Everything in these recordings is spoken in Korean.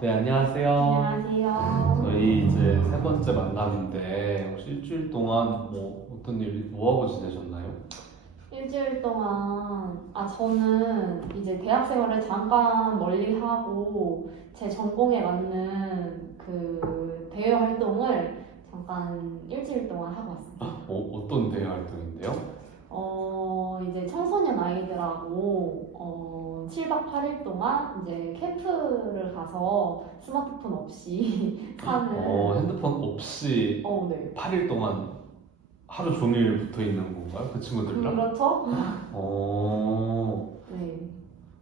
네, 안녕하세요. 안녕하세요. 저희 이제 세 번째 만남인데, 혹시 일주일 동안 어떤 일, 뭐 하고 지내셨나요? 일주일 동안, 저는 이제 대학 생활을 잠깐 멀리 하고, 제 전공에 맞는 그 대외 활동을 잠깐 일주일 동안 하고 왔습니다. 어떤 대외 활동인데요? 이제 청소년 아이들하고, 7박 8일 동안 이제 캠프를 가서 스마트폰 없이 사는, 핸드폰 없이 네. 8일 동안 하루 종일 붙어 있는 건가요? 그 친구들이랑? 그렇죠? 네.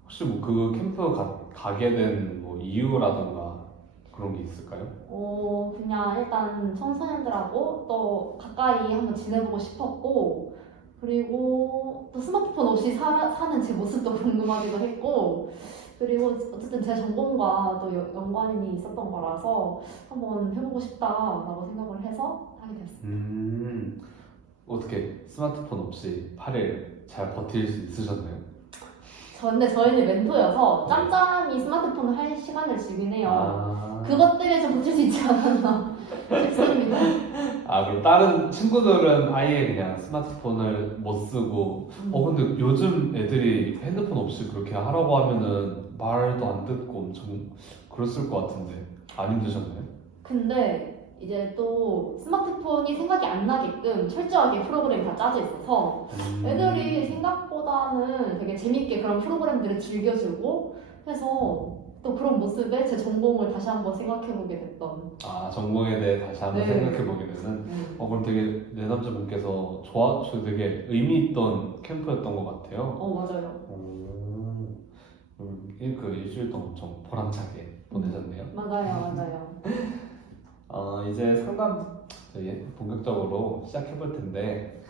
혹시 뭐 그 캠프 가게 된 뭐 이유라든가 그런 게 있을까요? 그냥 일단 청소년들하고 또 가까이 한번 지내보고 싶었고, 그리고 또 스마트폰 없이 사는 제 모습도 궁금하기도 했고, 그리고 어쨌든 제 전공과 또 연관이 있었던 거라서 한번 해보고 싶다라고 생각을 해서 하게 됐어요. 어떻게 스마트폰 없이 8일 잘 버틸 수 있으셨나요? 근데 저희는 멘토여서 짬짬이 스마트폰을 할 시간을 주긴 해요. 아, 그것 때문에 좀 버틸 수 있지 않았나 싶습니다. 그럼 다른 친구들은 아예 그냥 스마트폰을 못 쓰고, 근데 요즘 애들이 핸드폰 없이 그렇게 하라고 하면은 말도 안 듣고 엄청 그랬을 것 같은데, 안 힘드셨나요? 근데 이제 또 스마트폰이 생각이 안 나게끔 철저하게 프로그램이 다 짜져 있어서 애들이 생각보다는 되게 재밌게 그런 프로그램들을 즐겨주고 해서 또 그런 모습에 제 전공을 다시 한번 생각해보게 됐던. 전공에 대해 다시 한번 네. 생각해보게 되는. 그럼 되게 내남자분께서 저 되게 의미 있던 캠프였던 것 같아요. 맞아요. 그 일주일 동안 엄청 보람차게 보내셨네요. 맞아요. 이제 상담 저희 본격적으로 시작해 볼 텐데,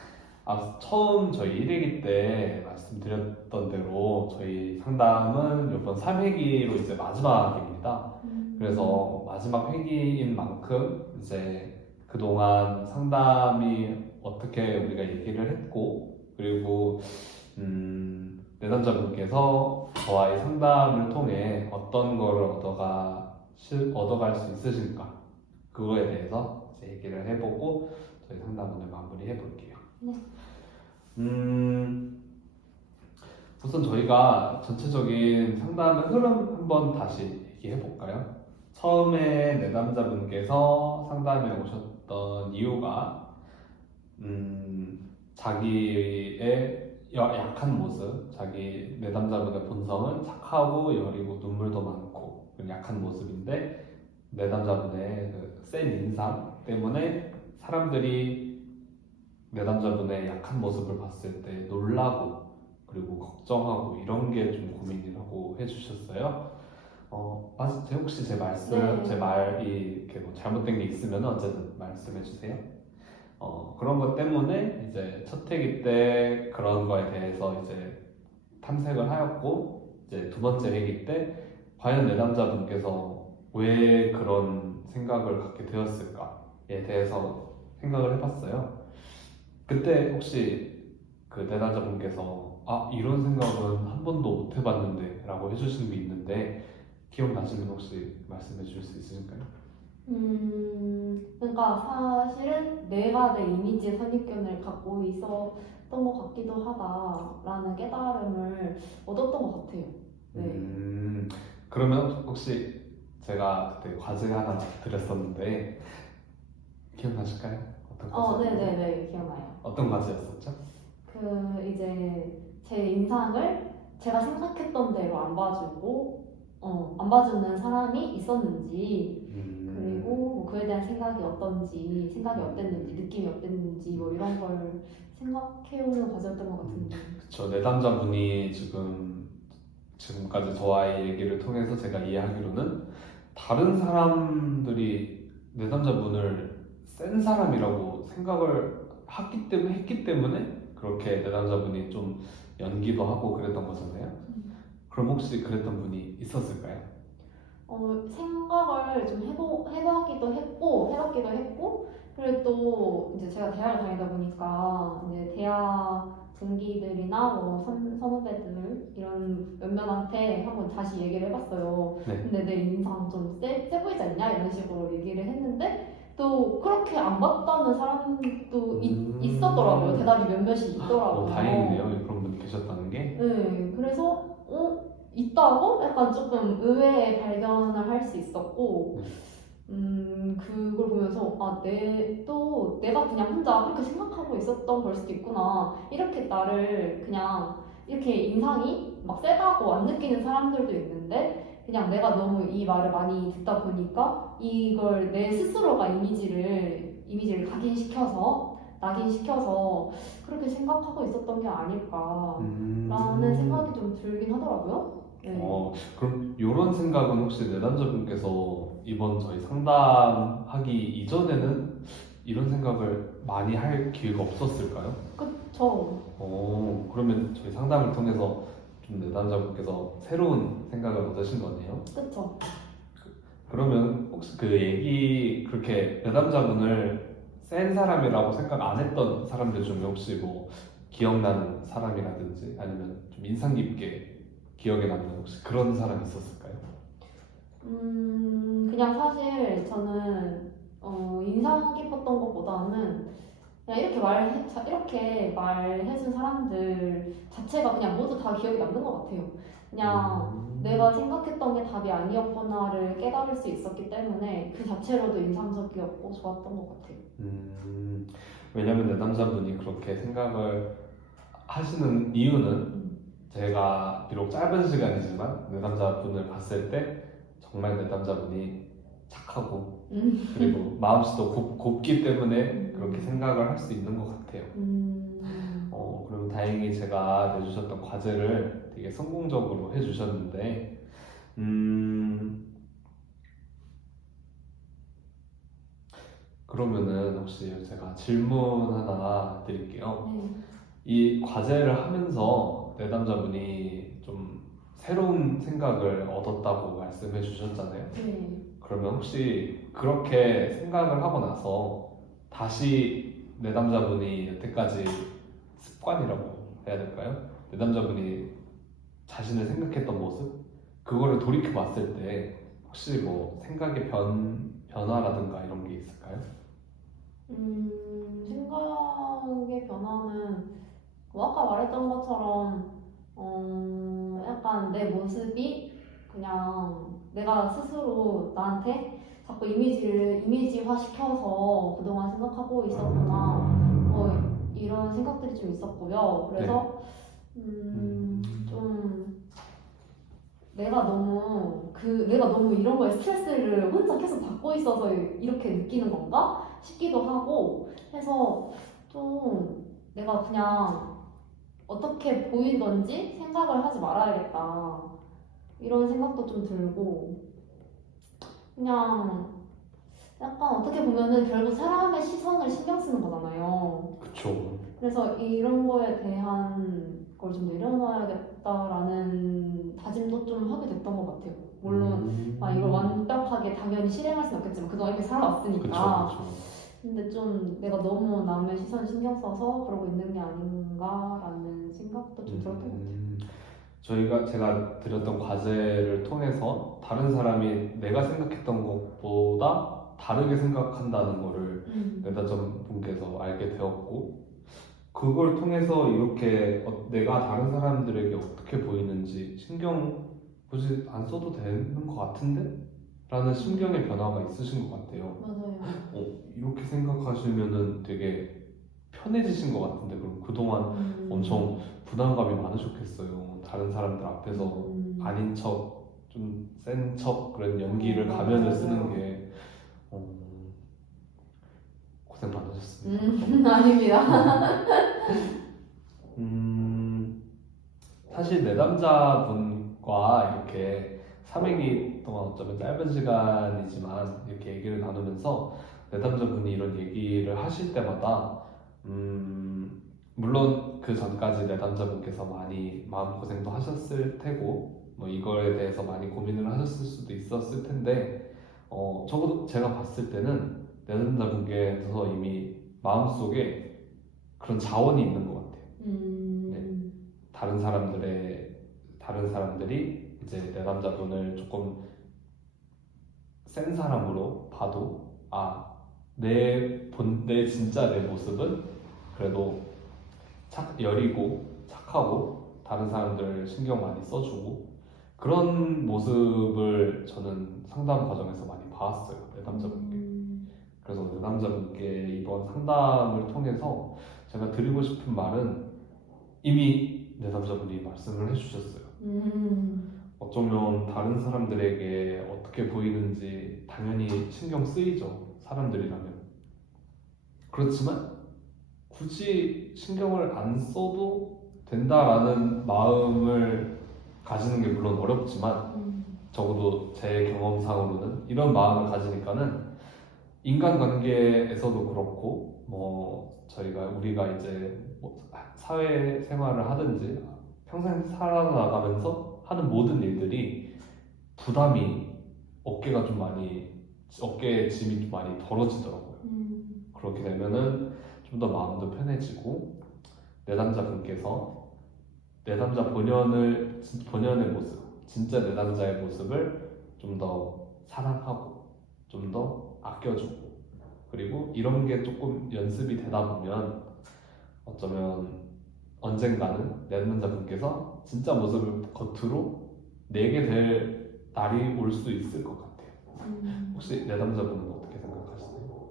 처음 저희 1회기 때 말씀드렸던 대로 저희 상담은 이번 3회기로 이제 마지막입니다. 그래서 마지막 회기인 만큼 이제 그동안 상담이 어떻게 우리가 얘기를 했고, 그리고 내담자분께서 저와의 상담을 통해 어떤 거를 얻어갈 수 있으신가, 그거에 대해서 이제 얘기를 해보고 저희 상담 을 마무리해 볼게요. 네. 우선 저희가 전체적인 상담의 흐름 한번 다시 얘기해 볼까요? 처음에 내담자분께서 상담에 오셨던 이유가 자기의 약한 모습, 자기 내담자분의 본성은 착하고 여리고 눈물도 많고 그런 약한 모습인데, 내담자분의 그센 인상 때문에 사람들이 내담자분의 약한 모습을 봤을 때 놀라고 그리고 걱정하고 이런 게 좀 고민이라고 해주셨어요. 혹시 네. 제 말이 이렇게 뭐 잘못된 게 있으면 언제든 말씀해 주세요. 그런 것 때문에 이제 첫 회기 때 그런 거에 대해서 이제 탐색을 하였고, 이제 두 번째 회기 때 과연 내담자분께서 왜 그런 생각을 갖게 되었을까에 대해서 생각을 해봤어요. 그때 혹시 그 내담자분께서 이런 생각은 한 번도 못 해봤는데 라고 해주신 게 있는데, 기억나시면 혹시 말씀해 주실 수 있으실까요? 그러니까 사실은 내가 내 이미지의 선입견을 갖고 있었던 것 같기도 하다라는 깨달음을 얻었던 것 같아요. 네. 그러면 혹시 제가 그때 과제 하나 드렸었는데 기억나실까요? 어떤 과제였는지? 네네네, 기억나요. 어떤 과제였었죠? 이제 제 인상을 제가 생각했던 대로 안 봐주고, 안 봐주는 사람이 있었는지, 그리고 뭐 그에 대한 생각이 어땠는지, 느낌이 어땠는지, 뭐 이런 걸 생각해오는 과정이었던 것 같은데. 그쵸. 내담자분이 지금까지 저와의 얘기를 통해서 제가 이해하기로는 다른 사람들이 내담자분을 센 사람이라고 생각을 했기 때문에 그렇게 내담자분이 좀 연기도 하고 그랬던 거잖아요. 그럼 혹시 그랬던 분이 있었을까요? 생각을 좀 해봤기도 했고, 그리고 또 이제 제가 대학을 다니다 보니까 이제 대학 동기들이나 뭐 선후배들 이런 몇몇한테 한번 다시 얘기를 해봤어요. 네. 근데 내 인상 좀 세 보이지 않냐 이런 식으로 얘기를 했는데 또 그렇게 안 봤다는 사람도 있었더라고요. 대답이 몇몇이 있더라고요. 다행이네요. 그런 분이 계셨다는 게. 네, 그래서 있다고 약간 조금 의외의 발견을 할 수 있었고, 그걸 보면서 내가 그냥 혼자 그렇게 생각하고 있었던 걸 수도 있구나. 이렇게 나를 그냥 이렇게 인상이 막 세다고 안 느끼는 사람들도 있는데 그냥 내가 너무 이 말을 많이 듣다 보니까 이걸 내 스스로가 이미지를 낙인시켜서 그렇게 생각하고 있었던 게 아닐까라는 생각이 좀 들긴 하더라고요. 네. 그럼 이런 생각은 혹시 내담자분께서 이번 저희 상담하기 이전에는 이런 생각을 많이 할 기회가 없었을까요? 그쵸. 그러면 저희 상담을 통해서 좀 내담자분께서 새로운 생각을 얻으신 거네요. 그쵸. 그러면 혹시 그 얘기 그렇게 내담자분을 센 사람이라고 생각 안 했던 사람들 중에 혹시 뭐 기억나는 사람이라든지 아니면 좀 인상 깊게 기억에 남는 혹시 그런 사람이 있었을까요? 그냥 사실 저는 인상 깊었던 것보다는 그냥 이렇게 말해준 사람들 자체가 그냥 모두 다 기억에 남는 것 같아요. 그냥 내가 생각했던 게 답이 아니었구나를 깨달을 수 있었기 때문에 그 자체로도 인상적이었고 좋았던 것 같아요. 왜냐면 내담자분이 그렇게 생각을 하시는 이유는 제가 비록 짧은 시간이지만 내담자분을 봤을 때 정말 내담자분이 착하고 그리고 마음씨도 곱기 때문에 그렇게 생각을 할 수 있는 것 같아요. 그럼 다행히 제가 내주셨던 과제를 되게 성공적으로 해주셨는데 그러면은 혹시 제가 질문 하나 드릴게요. 이 과제를 하면서 내담자분이 좀 새로운 생각을 얻었다고 말씀해 주셨잖아요. 그러면 혹시 그렇게 생각을 하고 나서 다시 내담자분이 여태까지 습관이라고 해야 될까요? 내담자분이 자신을 생각했던 모습? 그거를 돌이켜 봤을 때 혹시 뭐 생각의 변화라든가 이런 게 있을까요? 생각의 변화는 뭐 아까 말했던 것처럼 약간 내 모습이 그냥 내가 스스로 나한테 자꾸 이미지화 시켜서 그동안 생각하고 있었구나 뭐 이런 생각들이 좀 있었고요. 그래서 좀 내가 너무 이런 거에 스트레스를 혼자 계속 받고 있어서 이렇게 느끼는 건가 싶기도 하고 해서 좀 내가 그냥 어떻게 보이던지 생각을 하지 말아야겠다 이런 생각도 좀 들고 그냥 약간 어떻게 보면은 결국 사람의 시선을 신경 쓰는 거잖아요. 그쵸. 그래서 이런 거에 대한 걸 좀 내려놔야겠다라는 다짐도 좀 하게 됐던 것 같아요. 물론 이걸 완벽하게 당연히 실행할 수는 없겠지만 그동안 이렇게 살아왔으니까. 그쵸. 근데 좀 내가 너무 남의 시선 신경 써서 그러고 있는 게 아닌가라는 생각도 좀 들었던 것 같아요. 제가 드렸던 과제를 통해서 다른 사람이 내가 생각했던 것보다 다르게 생각한다는 거를 내담자분께서 알게 되었고 그걸 통해서 이렇게 내가 다른 사람들에게 어떻게 보이는지 신경 굳이 안 써도 되는 것 같은데? 라는 심경의 변화가 있으신 것 같아요. 맞아요. 이렇게 생각하시면은 되게 편해지신 것 같은데 그럼 그동안 엄청 부담감이 많으셨겠어요. 다른 사람들 앞에서 아닌 척, 좀 센 척 그런 연기를 가면을 쓰는 게 고생 많으셨습니다. 아닙니다. 사실 내담자분과 이렇게 3회기 동안 어쩌면 짧은 시간이지만 이렇게 얘기를 나누면서 내담자분이 이런 얘기를 하실 때마다 물론 그 전까지 내담자분께서 많이 마음고생도 하셨을 테고 뭐 이거에 대해서 많이 고민을 하셨을 수도 있었을 텐데 적어도 제가 봤을 때는 내담자분께서 이미 마음속에 그런 자원이 있는 것 같아요. 다른 사람들이 이제 내담자분을 조금 센 사람으로 봐도 내 진짜 내 모습은 그래도 여리고 착하고 다른 사람들 신경 많이 써주고 그런 모습을 저는 상담 과정에서 많이 봤어요, 내담자분께. 그래서 내담자분께 이번 상담을 통해서 제가 드리고 싶은 말은 이미 내담자분이 말씀을 해주셨어요. 어쩌면 다른 사람들에게 어떻게 보이는지 당연히 신경 쓰이죠, 사람들이라면. 그렇지만 굳이 신경을 안 써도 된다라는 마음을 가지는 게 물론 어렵지만 적어도 제 경험상으로는 이런 마음을 가지니까는 인간관계에서도 그렇고 우리가 이제 사회 생활을 하든지 평생 살아나가면서 하는 모든 일들이 부담이 어깨에 짐이 좀 많이 덜어지더라고요. 그렇게 되면은 좀 더 마음도 편해지고 내담자분께서 내담자 본연의 모습, 진짜 내담자의 모습을 좀 더 사랑하고 좀 더 아껴주고 그리고 이런 게 조금 연습이 되다 보면 어쩌면 언젠가는 내담자분께서 진짜 모습을 겉으로 내게 될 날이 올 수 있을 것 같아요. 혹시 내담자분은 어떻게 생각하시나요?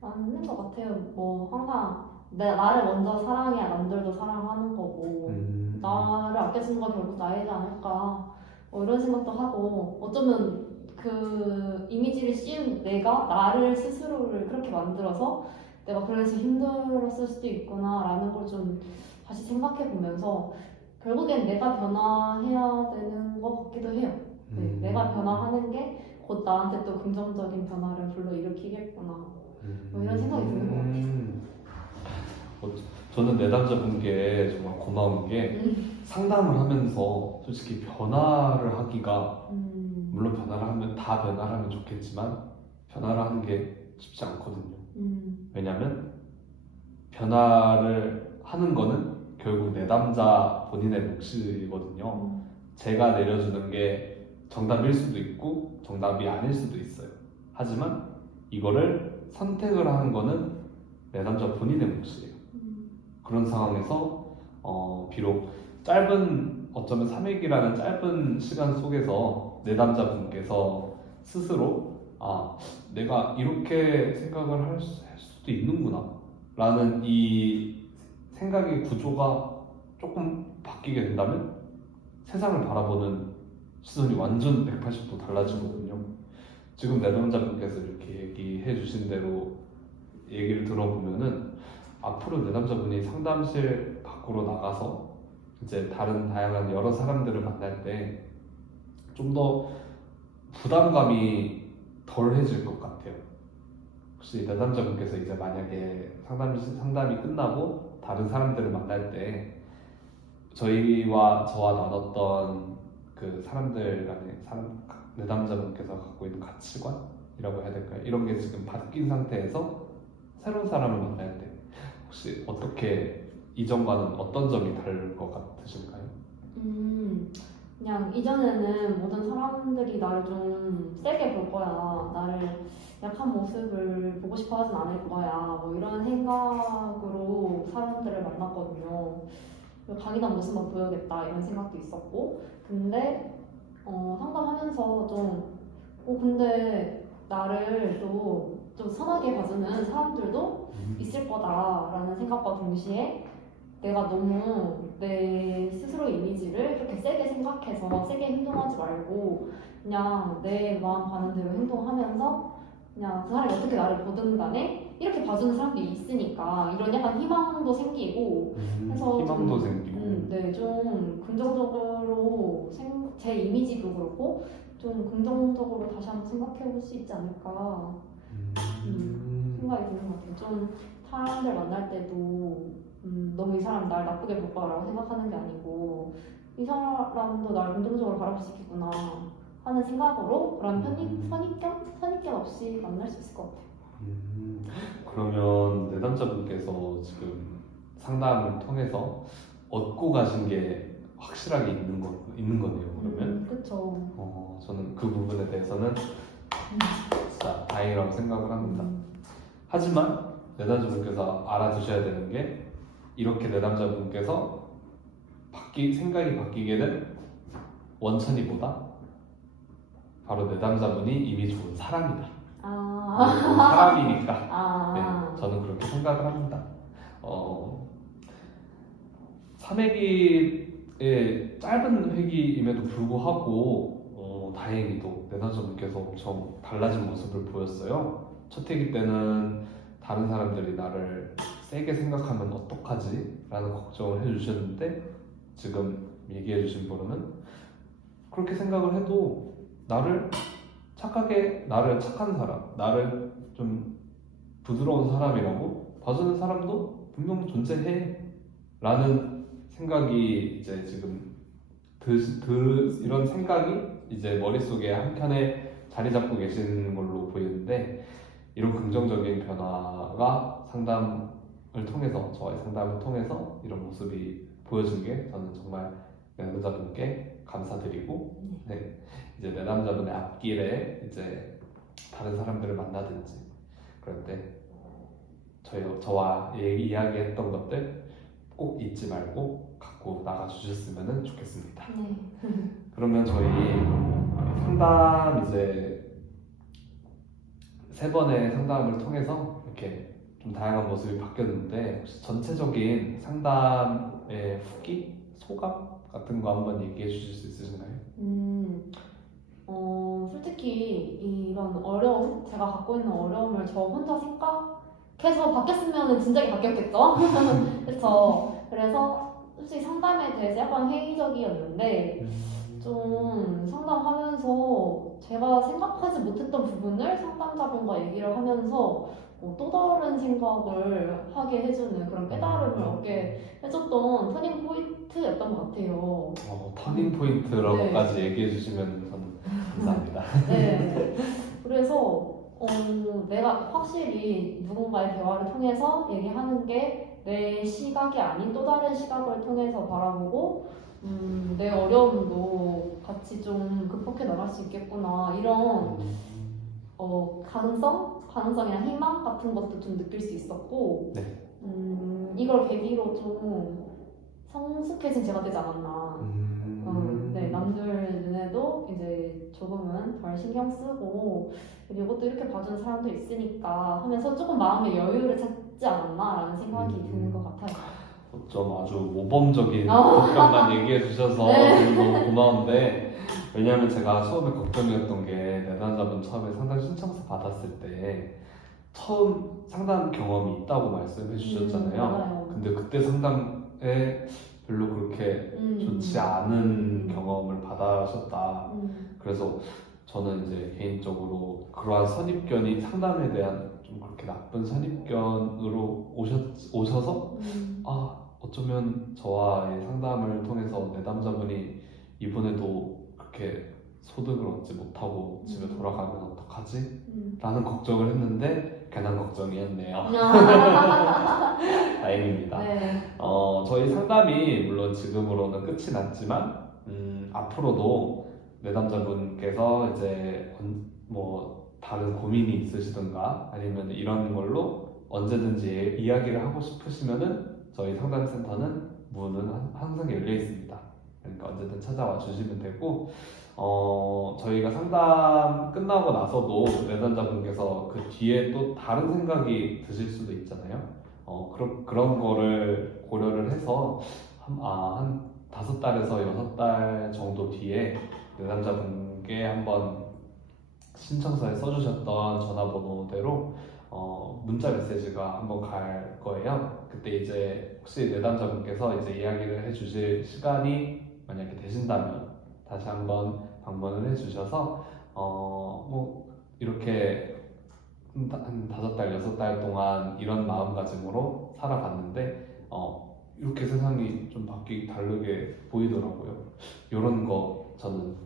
맞는 것 같아요. 항상 나를 먼저 사랑해야 남들도 사랑하는 거고 나를 아껴주는 건 결국 나이지 않을까 이런 생각도 하고 어쩌면 그 이미지를 씌운 내가 나를 스스로를 그렇게 만들어서 내가 그래서 힘들었을 수도 있구나 라는 걸 좀 다시 생각해 보면서 결국엔 내가 변화해야 되는 것 같기도 해요. 내가 변화하는 게 곧 나한테 또 긍정적인 변화를 불러일으키겠구나 이런 생각이 드는 것 같아요. 저는 내담자분께 정말 고마운 게 상담을 하면서 솔직히 변화를 하기가 물론 다 변화를 하면 좋겠지만 변화를 하는 게 쉽지 않거든요. 왜냐면 변화를 하는 거는 결국 내담자 본인의 몫이거든요. 제가 내려주는 게 정답일 수도 있고 정답이 아닐 수도 있어요. 하지만 이거를 선택을 하는 거는 내담자 본인의 몫이에요. 그런 상황에서 비록 어쩌면 3일이라는 짧은 시간 속에서 내담자분께서 스스로 내가 이렇게 생각을 할 수도 있는구나 라는 이 생각의 구조가 조금 바뀌게 된다면 세상을 바라보는 시선이 완전 180도 달라지거든요. 지금 내담자분께서 이렇게 얘기해 주신 대로 얘기를 들어보면은 앞으로 내담자분이 상담실 밖으로 나가서 이제 다양한 여러 사람들을 만날 때 좀 더 부담감이 덜해질 것 같아요. 혹시 내담자분께서 이제 만약에 상담이 끝나고 다른 사람들을 만날 때 저와 나눴던 그 사람들 간의 내담자분께서 갖고 있는 가치관이라고 해야 될까요? 이런 게 지금 바뀐 상태에서 새로운 사람을 만날 때 혹시 이전과는 어떤 점이 다를 것 같으신가요? 그냥 이전에는 모든 사람들이 나를 좀 세게 볼 거야. 나를 약한 모습을 보고 싶어 하진 않을 거야. 이런 생각으로 사람들을 만났거든요. 강인한 모습만 보여야겠다 이런 생각도 있었고 근데 상담하면서 근데 나를 좀 선하게 봐주는 사람들도 있을 거다라는 생각과 동시에 내가 너무 내 스스로의 이미지를 그렇게 세게 생각해서 세게 행동하지 말고 그냥 내 마음 가는 대로 행동하면서 그냥 그 사람이 어떻게 나를 보든 간에 이렇게 봐주는 사람들이 있으니까 이런 약간 희망도 생기고 해서 희망도 생기고 네, 좀 긍정적으로 제 이미지도 그렇고 좀 긍정적으로 다시 한번 생각해 볼 수 있지 않을까 생각이 드는 것 같아요. 좀 사람들 만날 때도 너무 이 사람 날 나쁘게 볼 거라고 생각하는 게 아니고 이 사람도 날 긍정적으로 바라볼 수 있겠구나 하는 생각으로 그런 선입견 없이 만날 수 있을 것 같아요. 그러면 내담자분께서 지금 상담을 통해서 얻고 가신 게 확실하게 있는 거네요. 그러면 그쵸. 저는 그 부분에 대해서는 진짜 다행이라고 생각을 합니다. 하지만 내담자분께서 알아두셔야 되는 게 이렇게 내담자분께서 생각이 바뀌게 된 원천이보다 바로 내담자분이 이미 좋은 사람이다. 좋은 사람이니까. 네, 저는 그렇게 생각을 합니다. 3회기의 짧은 회기임에도 불구하고 다행히도 내담자분께서 엄청 달라진 모습을 보였어요. 첫 회기 때는 다른 사람들이 나를 세게 생각하면 어떡하지? 라는 걱정을 해주셨는데 지금 얘기해주신 분은 그렇게 생각을 해도 나를 착한 사람, 나를 좀 부드러운 사람이라고 봐주는 사람도 분명 존재해 라는 생각이 이제 지금 이런 생각이 이제 머릿속에 한켠에 자리 잡고 계시는 걸로 보이는데 이런 긍정적인 변화가 저와의 상담을 통해서 이런 모습이 보여준 게 저는 정말 내담자분께 감사드리고 이제 내담자분의 앞길에 이제 다른 사람들을 만나든지 그럴 때 저와 이야기했던 것들 꼭 잊지 말고 갖고 나가 주셨으면 좋겠습니다. 네. 그러면 저희 상담 이제 3번의 상담을 통해서 이렇게 좀 다양한 모습이 바뀌었는데 혹시 전체적인 상담의 후기, 소감 같은 거 한번 얘기해 주실 수 있으신가요? 솔직히 이런 어려움, 제가 갖고 있는 어려움을 저 혼자 생각해서 바뀌었으면 진작에 바뀌었겠죠? 그래서 솔직히 상담에 대해서 약간 회의적이었는데 좀 상담하면서 제가 생각하지 못했던 부분을 상담자분과 얘기를 하면서 또 다른 생각을 하게 해주는 그런 깨달음을 얻게 해줬던 터닝 포인트였던 것 같아요. 터닝 포인트라고까지 얘기해 주시면 저는 감사합니다. 네. 그래서 내가 확실히 누군가의 대화를 통해서 얘기하는 게 내 시각이 아닌 또 다른 시각을 통해서 바라보고 내 어려움도 같이 좀 극복해 나갈 수 있겠구나 이런 가능성이나 희망 같은 것도 좀 느낄 수 있었고 이걸 계기로 좀 성숙해진 제가 되지 않았나. 네, 남들 눈에도 이제 조금은 덜 신경 쓰고 그리고 또 이렇게 봐주는 사람도 있으니까 하면서 조금 마음의 여유를 찾지 않았나라는 생각이 드는 것 같아요. 좀 아주 모범적인 답변만 얘기해 주셔서 네. 너무 고마운데 왜냐하면 제가 처음에 걱정이었던 게 내담자분 처음에 상담 신청서 받았을 때 처음 상담 경험이 있다고 말씀해 주셨잖아요. 맞아요. 근데 그때 상담에 별로 그렇게 좋지 않은 경험을 받으셨다. 그래서 저는 이제 개인적으로 그러한 선입견이 상담에 대한 좀 그렇게 나쁜 선입견으로 오셔서 어쩌면 저와의 상담을 통해서 내담자분이 이번에도 그렇게 소득을 얻지 못하고 집에 돌아가면 어떡하지? 라는 걱정을 했는데 괜한 걱정이었네요. 다행입니다. 네. 저희 상담이 물론 지금으로는 끝이 났지만 앞으로도 내담자분께서 이제 뭐 다른 고민이 있으시든가 아니면 이런 걸로 언제든지 이야기를 하고 싶으시면은 저희 상담센터는 문은 항상 열려 있습니다. 그러니까 언제든 찾아와 주시면 되고 저희가 상담 끝나고 나서도 내담자분께서 그 뒤에 또 다른 생각이 드실 수도 있잖아요. 그런 거를 고려를 해서 한 5달에서 6달 정도 뒤에 내담자분께 한번 신청서에 써주셨던 전화번호대로 문자 메시지가 한번 갈 거예요. 그때 이제 혹시 내담자분께서 이제 이야기를 해주실 시간이 만약에 되신다면 다시 한번 방문을 해주셔서 뭐 이렇게 한 5달, 6달 동안 이런 마음가짐으로 살아갔는데 이렇게 세상이 좀 다르게 보이더라고요. 이런 거 저는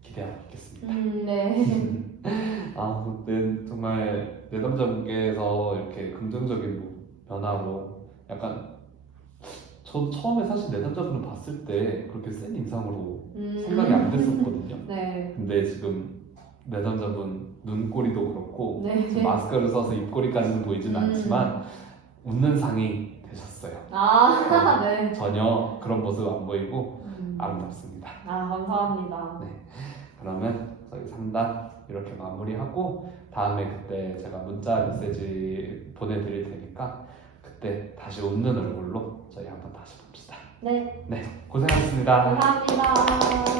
기대하고 있겠습니다. 네. 근데 정말 내담자분께서 이렇게 긍정적인 변화로 약간 저도 처음에 사실 내담자분을 봤을 때 그렇게 센 인상으로 음. 생각이 안 됐었거든요. 네. 근데 지금 내담자분 눈꼬리도 그렇고 네. 지금 마스크를 써서 입꼬리까지는 보이지는 않지만 웃는 상이 되셨어요. 아, 네. 전혀 그런 모습 안 보이고 음. 아름답습니다. 아, 감사합니다. 그러면 저희 상담 이렇게 마무리하고 다음에 그때 제가 문자 메시지 보내드릴 테니까 그때 다시 웃는 얼굴로 저희 한번 다시 봅시다. 네. 고생하셨습니다. 감사합니다.